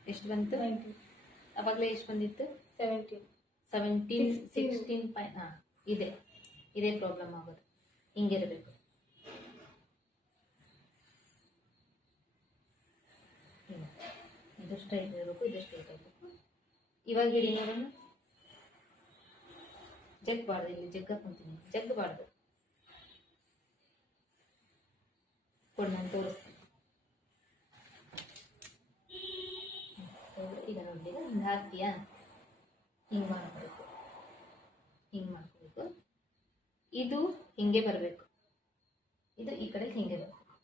ಎಷ್ಟು ಬಂತು? ಆ ಅವಾಗಲೇ ಎಷ್ಟು ಬಂದಿತ್ತು? Seventeen seventeen. ಸಿಕ್ಸ್ಟೀನ್ ಫೈ ಹಾಂ ಇದೆ. ಇದೇ ಪ್ರಾಬ್ಲಮ್ ಆಗೋದು. ಹಿಂಗಿರಬೇಕು ಹ್ಮ್. ಇದು ಸ್ಟ್ರೈಟ್ ಇರಬೇಕು ಇದು ಸ್ಟ್ರೈಟ್ ಇರಬೇಕು. ಇವಾಗ ಹಿಡಿ ನೋಡೋಣ ಜಗ್ಬಾರ್ದು ಇಲ್ಲಿ ಜಗ್ಗ ಕುಂತೀನಿ. ಜಗ್ಬಾರ್ದು ಕೊಡು ನಾನು ತೋರಿಸ್ತೀನಿ. ಈಗ ನೋಡಿದ ಹಿಂಗೆ ಹಾಕ್ತೀಯಾ? ಹಿಂಗೆ ಮಾಡಬೇಕು ಹಿಂಗೆ ಮಾಡ್ಕೋಬೇಕು. ಇದು ಹಿಂಗೆ ಬರಬೇಕು. ಇದು ಈ ಕಡೆ ಹಿಂಗೆ ಬರಬೇಕು.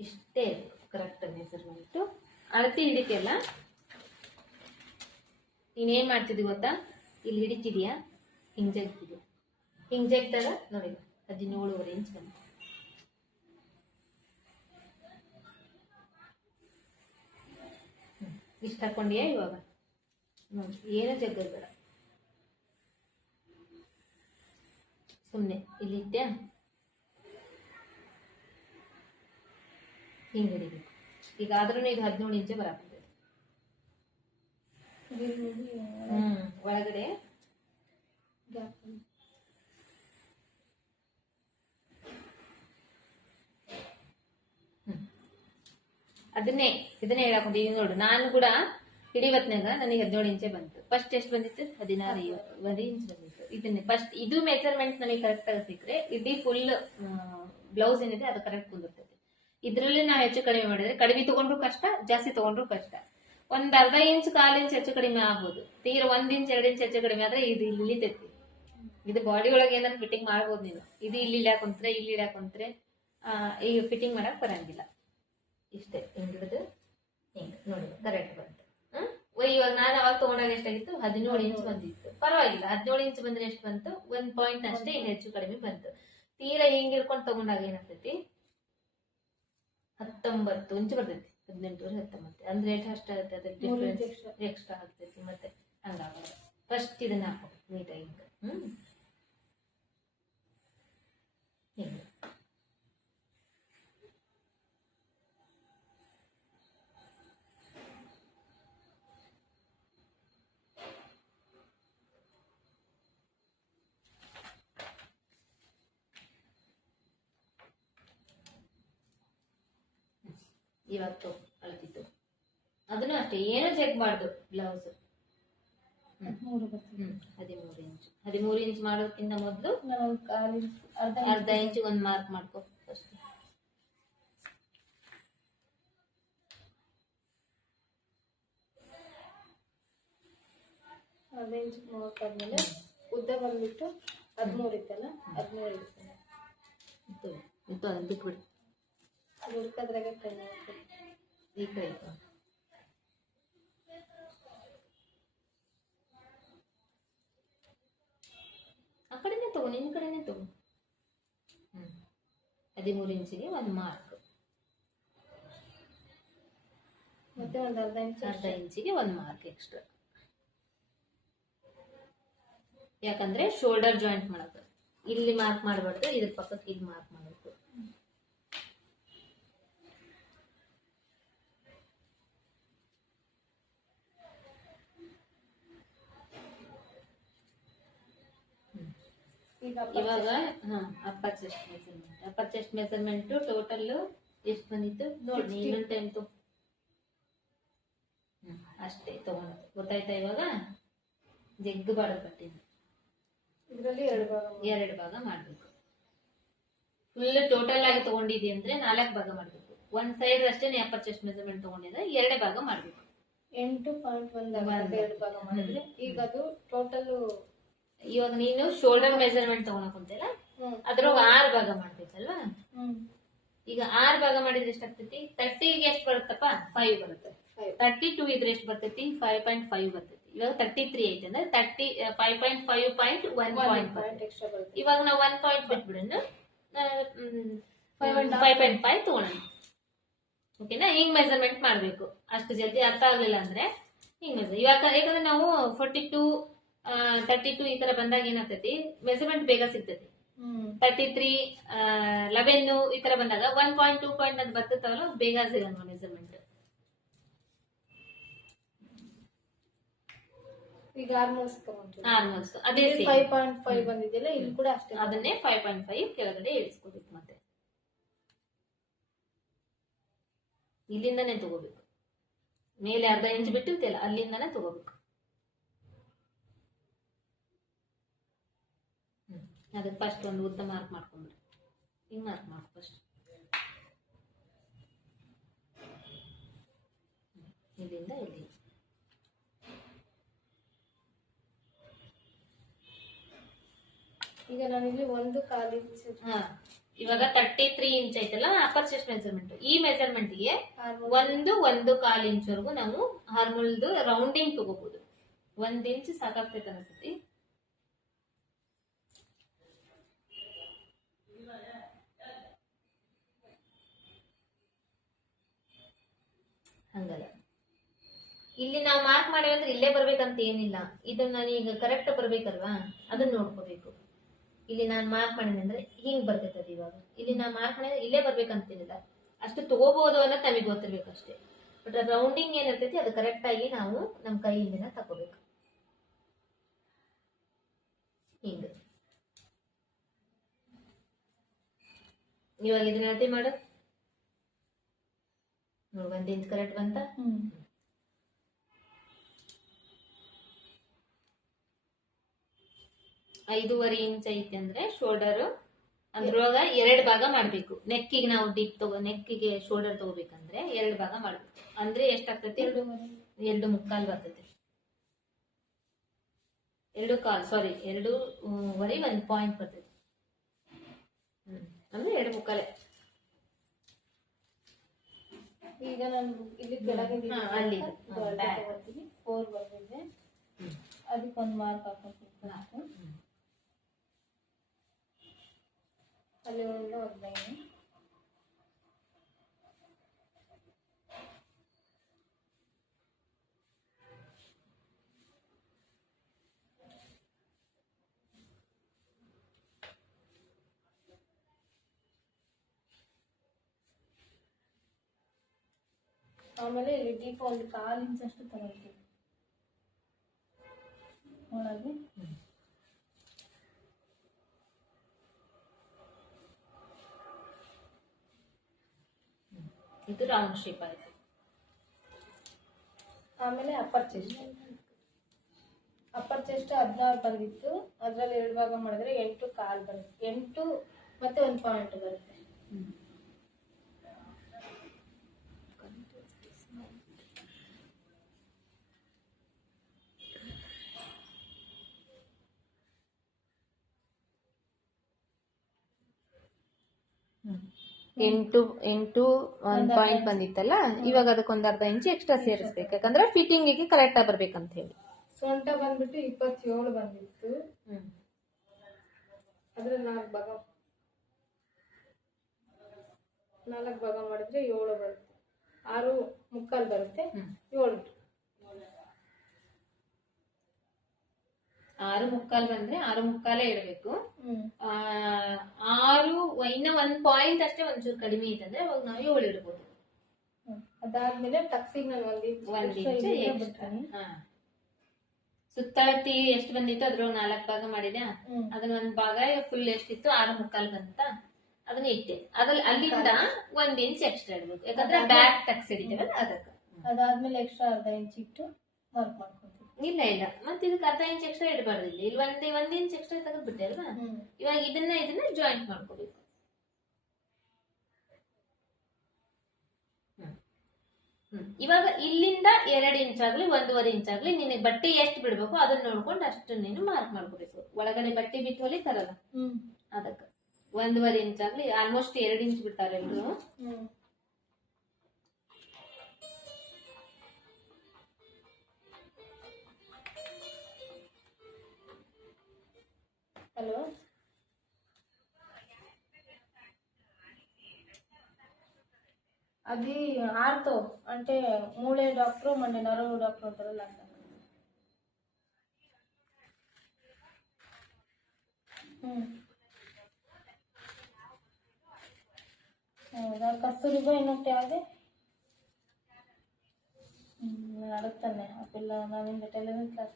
ಇಷ್ಟೇ ಕರೆಕ್ಟ್ ಮೆಸರ್ಮೆಂಟು ಅಳತೆ ಹಿಡಿತಿಯಲ್ಲ? ನೀನೇನು ಮಾಡ್ತಿದ್ದಿ ಗೊತ್ತಾ? ಇಲ್ಲಿ ಹಿಡಿತಿದ್ಯಾ? ಹಿಂಗೆ ಜಗ್ತಿದ್ಯಾ? ಹಿಂಗೆ ನೋಡಿ ಹದಿನೇಳುವರೆ ಇಂಚ್ ಬಂತು. ಇಷ್ಟು ಹಾಕೊಂಡಿಯಾ ಇವಾಗ? ನೋಡಿ ಏನು ಜಗ್ಗದ ಬೇಡ. ಸುಮ್ಮನೆ ಇಲ್ಲಿ ಇಟ್ಟೆ ಹಿಂಗೆ ಹಿಡಿಬೇಕು. ಈಗ ಆದ್ರೂ ಇದು ಹದಿನೇಳು ಇಂಚೆ ಬರಾಕ್ತದೆ ಹ್ಮ್, ಒಳಗಡೆ. ಅದನ್ನೇ, ಇದನ್ನೇ ಹೇಳಕೊಂಡು ಈಗ ನೋಡು, ನಾನು ಕೂಡ ಹಿಡಿವತ್ನಾಗ ನನಗೆ ಹದಿನೇಳು ಇಂಚೆ ಬಂತು. ಫಸ್ಟ್ ಎಷ್ಟು ಬಂದಿತ್ತು? ಹದಿನಾರು ಒಂದು ಇಂಚ್ ಬಂದಿತ್ತು. ಇದನ್ನೇ ಫಸ್ಟ್ ಇದು ಮೆಜರ್ಮೆಂಟ್ ನನಗೆ ಕರೆಕ್ಟ್ ಆಗಿ ಸಿಕ್ಕರೆ, ಇಡೀ ಫುಲ್ ಬ್ಲೌಸ್ ಏನಿದೆ ಅದು ಕರೆಕ್ಟ್ ಕುಂದಿರ್ತದೆ ಇದ್ರಲ್ಲಿ ನಾವು ಹೆಚ್ಚು ಕಡಿಮೆ ಮಾಡಿದ್ರೆ ಕಡಿಮೆ ತಗೊಂಡ್ರು ಕಷ್ಟ ಜಾಸ್ತಿ ತಗೊಂಡ್ರು ಕಷ್ಟ. ಒಂದ್ ಅರ್ಧ ಇಂಚ್ ಕಾಲ್ ಇಂಚ್ ಹೆಚ್ಚು ಕಡಿಮೆ ಆಗ್ಬೋದು. ತೀರ ಒಂದ್ ಇಂಚ್ ಎರಡ್ ಇಂಚ್ ಹೆಚ್ಚು ಕಡಿಮೆ ಆದ್ರೆ ಇದು ಇಲ್ಲಿ ತೆತ್ತಿ ಇದು ಬಾಡಿ ಒಳಗೆ ಏನಾದ್ರು ಫಿಟ್ಟಿಂಗ್ ಮಾಡ್ಬೋದು ನೀನು. ಇದು ಇಲ್ಲಿ ಇಲ್ಲಿ ಕುಂತ್ರೆ ಇಲ್ಲಿ ಇಲ್ಲಿ ಕುಂತ್ರೆ ಆ, ಈಗ ಫಿಟ್ಟಿಂಗ್ ಮಾಡಕ್ ಬರಂಗಿಲ್ಲ. ಇಷ್ಟೇ ಹಿಂಗಿಡ್ದು ಹಿಂಗೆ ನೋಡಿ ಕರೆಕ್ಟ್ ಬಂತು. ಹ್ಮ್? ಇವಾಗ ನಾನು ಅವಾಗ ತಗೊಂಡಾಗ ಎಷ್ಟಾಗಿತ್ತು? ಹದಿನೇಳು ಇಂಚ್ ಬಂದಿತ್ತು. ಪರವಾಗಿಲ್ಲ ಹದಿನೇಳು ಇಂಚ್ ಬಂದ್ರೆ ಎಷ್ಟು ಬಂತು? ಒಂದ್ ಪಾಯಿಂಟ್ ಅಷ್ಟೇ ಹೆಚ್ಚು ಕಡಿಮೆ ಬಂತು. ತೀರಾ ಹಿಂಗ್ ಹಿಡ್ಕೊಂಡು ತಗೊಂಡಾಗ ಏನಾಗ್ತೈತಿ? ಹತ್ತೊಂಬತ್ತು ಇಂಚು ಬರ್ತೈತಿ ಹದಿನೆಂಟುವರೆ ಹತ್ತೊಂಬತ್ತು. ಅಂದ್ರೆ ಎಷ್ಟು ಅಷ್ಟಾಗುತ್ತೆ ಅದ್ರ ಡಿಫ್ರೆನ್ಸ್ ಎಕ್ಸ್ಟ್ರಾ ಆಗ್ತೈತಿ ಮತ್ತೆ ಹಂಗಾಗಲ್ಲ ಫಸ್ಟ್ ಇದನ್ನ ಹಾಕೋ ನೀಟಾಗಿ ಹಿಂಗೆ ಇವತ್ತು ಅಳ್ತಿತ್ತು ಅದನ್ನು ಅಷ್ಟೇ ಏನು ಚೆಕ್ ಮಾಡ್ದು ಬ್ಲೌಸ್ ಹದಿಮೂರು ಇಂಚ್ ಹದಿಮೂರು ಇಂಚ್ ಮಾಡೋದಕ್ಕಿಂತ ಮೊದಲು ಅರ್ಧ ಇಂಚ್ ಒಂದು ಮಾರ್ಕ್ ಮಾಡ್ಕೋಬೇಕು ಫಸ್ಟ್ ಅರ್ಧ ಇಂಚ್ ಮೂವತ್ತಾದ್ಮೇಲೆ ಉದ್ದ ಬಂದ್ಬಿಟ್ಟು ಹದಿಮೂರು ಇತ್ತಲ್ಲ ಹದಿಮೂರು ಇತ್ತು ಇತ್ತು ಅದನ್ನ ಬಿಟ್ಬಿಡು. ಈ ಕಡೆ ಇತ್ತು ಆ ಕಡೆನೇ ತಗೋ ನಿನ್ನ ಕಡೆನೇ ತಗೋ. ಹ್ಮ್. ಹದಿಮೂರು ಇಂಚಿಗೆ ಒಂದು ಮಾರ್ಕ್ ಮತ್ತೆ ಒಂದು ಅರ್ಧ ಇಂಚ್ ಅರ್ಧ ಇಂಚಿಗೆ ಒಂದು ಮಾರ್ಕ್ ಎಕ್ಸ್ಟ್ರಾ ಯಾಕಂದ್ರೆ ಶೋಲ್ಡರ್ ಜಾಯಿಂಟ್ ಮಾಡಕ್ಕೆ ಇಲ್ಲಿ ಮಾರ್ಕ್ ಮಾಡಬಾರ್ದು ಇದ್ರ ಪಕ್ಕಕ್ಕೆ ಇಲ್ಲಿ ಮಾರ್ಕ್ ಮಾಡಬೇಕು ಈಗ ಇವಾಗ ಹಾ upper chest measurement upper chest measurement total ಎಷ್ಟು ಬಂದಿತ್ತು? ನೋಡಿ ಇನ್ನೊಂದು ಟೈಮ್ ಅಷ್ಟೇ ತಗೊಂಡು ಗೊತ್ತಾಯ್ತಾ ಇವಾಗ? ಜಗ್ಗು ಬಾಡ ಪಟ್ಟಿದ್ದು ಇದರಲ್ಲಿ ಎರಡು ಭಾಗ ಎರಡು ಭಾಗ ಮಾಡಬೇಕು. ಫುಲ್ ಟೋಟಲ್ ಆಗಿ ತಗೊಂಡಿದ್ದಿ ಅಂದ್ರೆ ನಾಲ್ಕು ಭಾಗ ಮಾಡಬೇಕು. ಒಂದ್ ಸೈಡ್ ಅಷ್ಟೇ ಅಪ್ಪರ್ ಚೆಸ್ಟ್ ಮೆಸರ್ಮೆಂಟ್ ತಗೊಂಡಿದ್ರೆ ಎರಡೇ ಭಾಗ ಮಾಡಬೇಕು. ಎಂಟು ಪಾಯಿಂಟ್ ಒಂದು. ಎರಡು ಭಾಗ ಮಾಡಿದ್ರೆ. ಈಗ ಅದು ಟೋಟಲ್ ಇವಾಗ ನೀನು ಶೋಲ್ಡರ್ ಮೆಸರ್ಮೆಂಟ್ ತಗೊಳಕ್ ಕುಂತಿಲ್ಲ? ಅದ್ರೊಳಗೆ ಆರ್ ಭಾಗ ಮಾಡ್ಬೇಕಲ್ವಾ? ಈಗ ಆರ್ ಭಾಗ ಮಾಡಿದ್ರೆ ಎಷ್ಟಾಗ್ತೈತಿ? ತರ್ಟಿಗೆ ಎಷ್ಟು ಬರುತ್ತಪ್ಪ? ಫೈವ್ ಬರುತ್ತೆ. ತರ್ಟಿ ಟೂ ಇದ್ರೆ ಎಷ್ಟು ಬರ್ತೈತಿ? ಫೈವ್ ಪಾಯಿಂಟ್ ಫೈವ್ ಬರ್ತೈತಿ. ಇವಾಗ ತರ್ಟಿ ತ್ರೀ ಐತೆ ಅಂದ್ರೆ thirty five point five point one point ಇವಾಗ ನಾವು ಒನ್ ಪಾಯಿಂಟ್ ಬಿಟ್ಬಿಡೋಣ. ಫೈವ್ ಪಾಯಿಂಟ್ ಫೈವ್ ತಗೊಳ್ಳೋಣ ಓಕೆನಾ ಹಿಂಗ್ ಮೆಸರ್ಮೆಂಟ್ ಮಾಡಬೇಕು. ಅಷ್ಟು ಜಲ್ದಿ ಅರ್ಥ ಆಗ್ಲಿಲ್ಲ ಅಂದ್ರೆ ಹಿಂಗ್ ಮೆಸರ್ ಇವಾಗ ಯಾಕಂದ್ರೆ ನಾವು ಫೋರ್ಟಿ ಟು ತರ್ಟಿ ಟು ಈ ತರ ಬಂದಾಗ ಏನಾಗ್ತೈತಿ? ಮೆಸರ್ಮೆಂಟ್ ಬೇಗ ಸಿಗ್ತೈತಿ. ತರ್ಟಿ ತ್ರೀ ಲೆವೆನ್ ಈ ತರ ಬಂದಾಗ ಒನ್ ಪಾಯಿಂಟ್ ಟೂ ಪಾಯಿಂಟ್ ಅಂತ ಬರ್ತಿರ್ತಾವಲ್ಲ ಬೇಗ ಸಿಗಲ್ಲ ಮೆಸರ್ಮೆಂಟ್ ಈಗ ಆಲ್ಮೋಸ್ಟ್ ಅದೇ. ಫೈವ್ ಪಾಯಿಂಟ್ ಫೈವ್ ಬಂದಿದೆಯಲ್ಲ ಇಲ್ಲಿ ಕೂಡ ಅಷ್ಟೇ ಅದನ್ನೇ ಫೈವ್ ಪಾಯಿಂಟ್ ಫೈವ್ ಕೆಳಗಡೆ ಇಳಿಸ್ಕೋಬೇಕು ಮತ್ತೆ. ಇಲ್ಲಿಂದನೇ ತಗೋಬೇಕು. ಮೇಲೆ ಅರ್ಧ ಇಂಚ್ ಬಿಟ್ಟಿರ್ತಿಲ್ಲ ಅಲ್ಲಿಂದನೇ ತಗೋಬೇಕು. ಅದಕ್ಕೆ ಫಸ್ಟ್ ಒಂದು ಉದ್ದ ಮಾರ್ಕ್ ಮಾಡ್ಕೊಂಡ್ಬಿಡಿ ಹಿಂಗೆ ಮಾರ್ಕ್ ಮಾಡಿ ಫಸ್ಟ್ ಇಲ್ಲಿಂದ ಇಲ್ಲಿ ಈಗ ನಾನಿಲ್ಲಿ ಒಂದು ಕಾಲು ಇಂಚ್ ಹಾ ಇವಾಗ ತರ್ಟಿ ತ್ರೀ ಇಂಚ್ ಐತಲ್ಲ ಅಪ್ಪರ್ ಚೆಸ್ಟ್ ಮೆಜರ್ಮೆಂಟ್ ಈ ಮೆಜರ್ಮೆಂಟ್ಗೆ ಒಂದು ಒಂದು ಕಾಲು ಇಂಚ್ವರೆಗೂ ನಾವು ಹಾರ್ಮೋಲ್ದು ರೌಂಡಿಂಗ್ ತಗೋಬಹುದು ಒಂದು ಇಂಚ್ ಸಾಕಾಗ್ತೈತೆ ಅನಿಸ್ತೈತಿ. ಹಂಗಲ್ಲ ಇಲ್ಲಿ ನಾವು ಮಾರ್ಕ್ ಅಂದ್ರೆ ಇಲ್ಲೇ ಬರ್ಬೇಕಂತ ಏನಿಲ್ಲ. ಇದು ನಾನೀಗ ಕರೆಕ್ಟ್ ಬರ್ಬೇಕಲ್ವಾ? ಅದನ್ನ ನೋಡ್ಕೋಬೇಕು. ಇಲ್ಲಿ ನಾನು ಮಾರ್ಕ್ ಮಾಡಿದೆ ಅಂದ್ರೆ ಹಿಂಗ್ ಬರ್ತೈತೆ ಅದು ಇವಾಗ. ಇಲ್ಲಿ ನಾನು ಮಾರ್ಕ್ ಮಾಡಿದ್ರೆ ಇಲ್ಲೇ ಬರ್ಬೇಕಂತೇನಿಲ್ಲ ಅಷ್ಟು ತಗೋಬಹುದು ಅನ್ನ ತಮಗೆ ಗೊತ್ತಿರ್ಬೇಕು ಅಷ್ಟೇ. ಬಟ್ ರೌಂಡಿಂಗ್ ಏನಿರ್ತೈತಿ ಅದು ಕರೆಕ್ಟ್ ಆಗಿ ನಾವು ನಮ್ಮ ಕೈಯಿಂದ ತಗೋಬೇಕು. ಹಿಂಗ. ಇವಾಗ ಇದನ್ನ ಅಳತೆ ಮಾಡು. ನೋಡು ಒಂದ್ ಇಂಚ್ ಕರೆಕ್ಟ್ ಬಂತ ಐದೂವರೆ ಇಂಚ್ ಐತಿ ಅಂದ್ರೆ ಶೋಲ್ಡರ್ ಅದ್ರೊಳಗ ಎರಡ್ ಭಾಗ ಮಾಡ್ಬೇಕು. ನೆಕ್ಕಿಗೆ ನಾವು ಡಿಪ್ ತಗೋ ನೆಕ್ಕಿಗೆ ಶೋಲ್ಡರ್ ತಗೋಬೇಕಂದ್ರೆ ಎರಡ್ ಭಾಗ ಮಾಡ್ಬೇಕು. ಅಂದ್ರೆ ಎಷ್ಟಾಗ್ತೈತಿ? ಎರಡು ಎರಡು ಮುಕ್ಕಾಲ್ ಬರ್ತೈತಿ. ಎರಡು ಕಾಲ್ ಸಾರಿ ಎರಡು ವರೆ ಒಂದ್ ಪಾಯಿಂಟ್ ಬರ್ತೈತಿ. ಅಂದ್ರೆ ಎರಡು ಮುಕ್ಕಾಲೆ. ಈಗ ನಾನು ಇಲ್ಲಿ ಕೆಳಗೆ ಹಾ, ಅಲ್ಲಿ ಇದೆ. ಹಾ, back. ಫೋರ್ ಬಂದಿದೆ ಹ್ಮ್. ಅದಕ್ಕೊಂದು ಮಾರ್ಕ್ ಹಾಕೊಂತೀನಿ ನಾನು. ಅಲ್ಲಿ ಒಂದು ಹದಿನೈದು ಆಮೇಲೆ ಇಲ್ಲಿ ದೀಪ ಒಂದು ಕಾಲು ಇಂಚಷ್ಟು ತಗೊಳ್ತೀವಿ. ಒಳಗೆ ಇದು ರೌಂಡ್ ಶೇಪ್ ಆಯ್ತು. ಆಮೇಲೆ ಅಪ್ಪರ್ ಚೆಸ್ಟ್ ಅಪ್ಪರ್ ಚೆಸ್ಟ್ ಹದಿನಾರು ಬಂದಿತ್ತು. ಅದರಲ್ಲಿ ಎರಡು ಭಾಗ ಮಾಡಿದ್ರೆ ಎಂಟು ಕಾಲು ಬರುತ್ತೆ. ಎಂಟು ಮತ್ತೆ ಒಂದು ಪಾಯಿಂಟ್ ಬರುತ್ತೆ. ಎಂಟು ಎಂಟು ಒನ್ ಪಾಯಿಂಟ್ ಬಂದಿತ್ತಲ್ಲ? ಇವಾಗ ಅದಕ್ಕೊಂದ್ ಅರ್ಧ ಇಂಚು ಎಕ್ಸ್ಟ್ರಾ ಸೇರಿಸ್ಬೇಕು. ಯಾಕಂದ್ರೆ ಫಿಟ್ಟಿಂಗಿಗೆ ಕರೆಕ್ಟ್ ಆಗಿ ಬರ್ಬೇಕಂತ ಹೇಳಿ ಸೊಂಟ ಬಂದ್ಬಿಟ್ಟು ಇಪ್ಪತ್ತೇಳು ಬಂದಿತ್ತು. ಅದ್ರ ನಾಲ್ಕು ಭಾಗ. ನಾಲ್ಕು ಭಾಗ ಮಾಡಿದ್ರೆ ಏಳು ಬರುತ್ತೆ. ಆರು ಮುಕ್ಕಾಲು ಬರುತ್ತೆ. ಏಳು. ಆರು ಮುಕ್ಕಾಲ್ ಬಂದ್ರೆ ಆರು ಮುಕ್ಕಾಲೇ ಇಡಬೇಕು. ಆರು ಇನ್ನ ಒಂದ್ ಪಾಯಿಂಟ್ ಅಷ್ಟೇ ಒಂಚೂರು ಕಡಿಮೆ ಐತಂದ್ರೆ ಅವಾಗ ನಾವು ಏಳು ಇಡ್ಬೋದು. ಅದಾದ್ಮೇಲೆ ಟಕ್ಸಿಗೆ ನಾನು ಒಂದ್ ಒಂದ್ ಇಂಚ್ ಸುತ್ತಳತಿ ಎಷ್ಟು ಬಂದಿತ್ತು ಅದ್ರೊಳಗೆ ನಾಲ್ಕು ಭಾಗ ಮಾಡಿದೆ ಅದನ್ನ ಒಂದ್ ಭಾಗ ಫುಲ್ ಎಷ್ಟಿತ್ತು? ಆರು ಮುಕ್ಕಾಲ್ ಬಂತ? ಅದನ್ನ ಇಟ್ಟೆ. ಅದ್ರಲ್ಲಿ ಅಲ್ಲಿಂದ ಒಂದ್ ಇಂಚ್ ಎಕ್ಸ್ಟ್ರಾ ಇಡ್ಬೇಕು. ಯಾಕಂದ್ರೆ ಬ್ಯಾಕ್ ಟಕ್ಸ್ ಹಿಡಿತೇವಲ್ಲ ಅದಕ್ಕೆ. ಅದಾದ್ಮೇಲೆ ಎಕ್ಸ್ಟ್ರಾ ಅರ್ಧ ಇಂಚ್ ಇಟ್ಟು ವರ್ಕ್ ಮಾಡ್ಕೊಂತೀನಿ ಇಲ್ಲ ಇಲ್ಲ. ಮತ್ತೆ ಇದಕ್ಕೆ ಅರ್ಧ ಇಂಚ್ ಎಕ್ಸ್ಟ್ರಾ ಇಡಬಾರ್ದು ಇಲ್ಲಿ. ಇಲ್ಲಿ ಒಂದೇ ಒಂದ್ ಇಂಚ್ ಎಕ್ಸ್ಟ್ರಾ ತೆಗೆದ್ಬಿಟ್ಟೆ ಅಲ್ವಾ? ಇವಾಗ ಇದನ್ನ ಇದನ್ನ ಜಾಯಿಂಟ್ ಮಾಡ್ಕೋಬೇಕು. ಇವಾಗ ಇಲ್ಲಿಂದ ಎರಡು ಇಂಚ್ ಆಗ್ಲಿ ಒಂದೂವರೆ ಇಂಚ್ ಆಗ್ಲಿ ನಿನಗೆ ಬಟ್ಟೆ ಎಷ್ಟು ಬಿಡ್ಬೇಕು ಅದನ್ನ ನೋಡ್ಕೊಂಡು ಅಷ್ಟು ನೀನು ಮಾರ್ಕ್ ಮಾಡ್ಕೋಬೇಕು. ಒಳಗಡೆ ಬಟ್ಟೆ ಬಿಟ್ಟು ಹೊಲಿತಾರಲ್ಲ? ತರಲ್ಲ ಅದಕ್ಕೆ. ಒಂದೂವರೆ ಇಂಚ್ ಆಗ್ಲಿ ಆಲ್ಮೋಸ್ಟ್ ಎರಡು ಇಂಚ್ ಬಿಡ್ತಾರೆ ಎಲ್ರು. హలో అది ఆర్తో అంటే మూడే డాక్టర్ మండే నలుగురు డాక్టర్ ఉంటారు అట్లా ಹ್ಮ್. ಹೌದಾ ಕಸ್ತೂರಿಬಾ ಇನ್ನೊಟ್ಟು ಯಾವುದೇ ನಾನು ಅಡುತ್ತಾನೆ ಆ ಪಿಲ್ಲ ನಾನಿಂದ ಟೈಲರಿಂಗ್ ಕ್ಲಾಸ್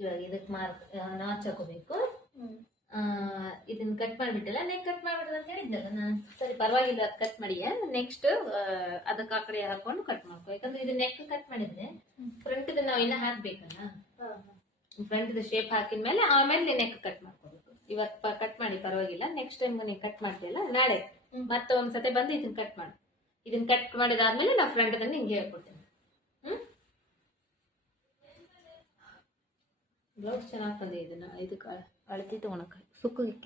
ಇವಾಗ ಇದಕ್ಕೆ ಮಾರ್ಕ್ ನಾಚ್ ಹಾಕೋಬೇಕು. ಇದನ್ನ ಕಟ್ ಮಾಡಿಬಿಟ್ಟಲ್ಲ ನೆಕ್ ಕಟ್ ಮಾಡ್ಬಿಡೋದು ಅಂತ ಹೇಳಿದ್ದಲ್ಲ ನಾನು. ಸರಿ ಪರವಾಗಿಲ್ಲ ಅದು ಕಟ್ ಮಾಡಿ ನೆಕ್ಸ್ಟ್ ಅದಕ್ಕೆ ಆ ಕಡೆ ಹಾಕೊಂಡು ಕಟ್ ಮಾಡ್ಕೊ. ಯಾಕಂದ್ರೆ ಇದು ನೆಕ್ ಕಟ್ ಮಾಡಿದ್ರೆ ಫ್ರಂಟ್ ನಾವು ಇನ್ನ ಹಾಕ್ಬೇಕಲ್ಲ. ಫ್ರಂಟ್ ಶೇಪ್ ಹಾಕಿದ್ಮೇಲೆ ಆಮೇಲೆ ನೆಕ್ ಕಟ್ ಮಾಡ್ಕೋಬೇಕು. ಇವತ್ತು ಕಟ್ ಮಾಡಿ ಪರವಾಗಿಲ್ಲ. ನೆಕ್ಸ್ಟ್ ಟೈಮ್ ನೀವು ಕಟ್ ಮಾಡ್ತೀಯಲ್ಲ ನಾಳೆ. ಮತ್ತೆ ಒಂದ್ಸತಿ ಬಂದು ಇದನ್ನ ಕಟ್ ಮಾಡಿ. ಇದನ್ನ ಕಟ್ ಮಾಡಿದಾದ್ಮೇಲೆ ನಾವು ಫ್ರಂಟ್ ಹಿಂಗೆ ಹೇಳ್ಕೊಡ್ತೀನಿ ಹ್ಮ್ ಬ್ಲೌಸ್ ಚೆನ್ನಾಗಿ ಬಂದಿದೆ ಇದನ್ನು ಇದಕ್ಕೆ ಅಳತಿ ತೊಗೊಳಕ್ಕೆ. ಸುಕ್ಕ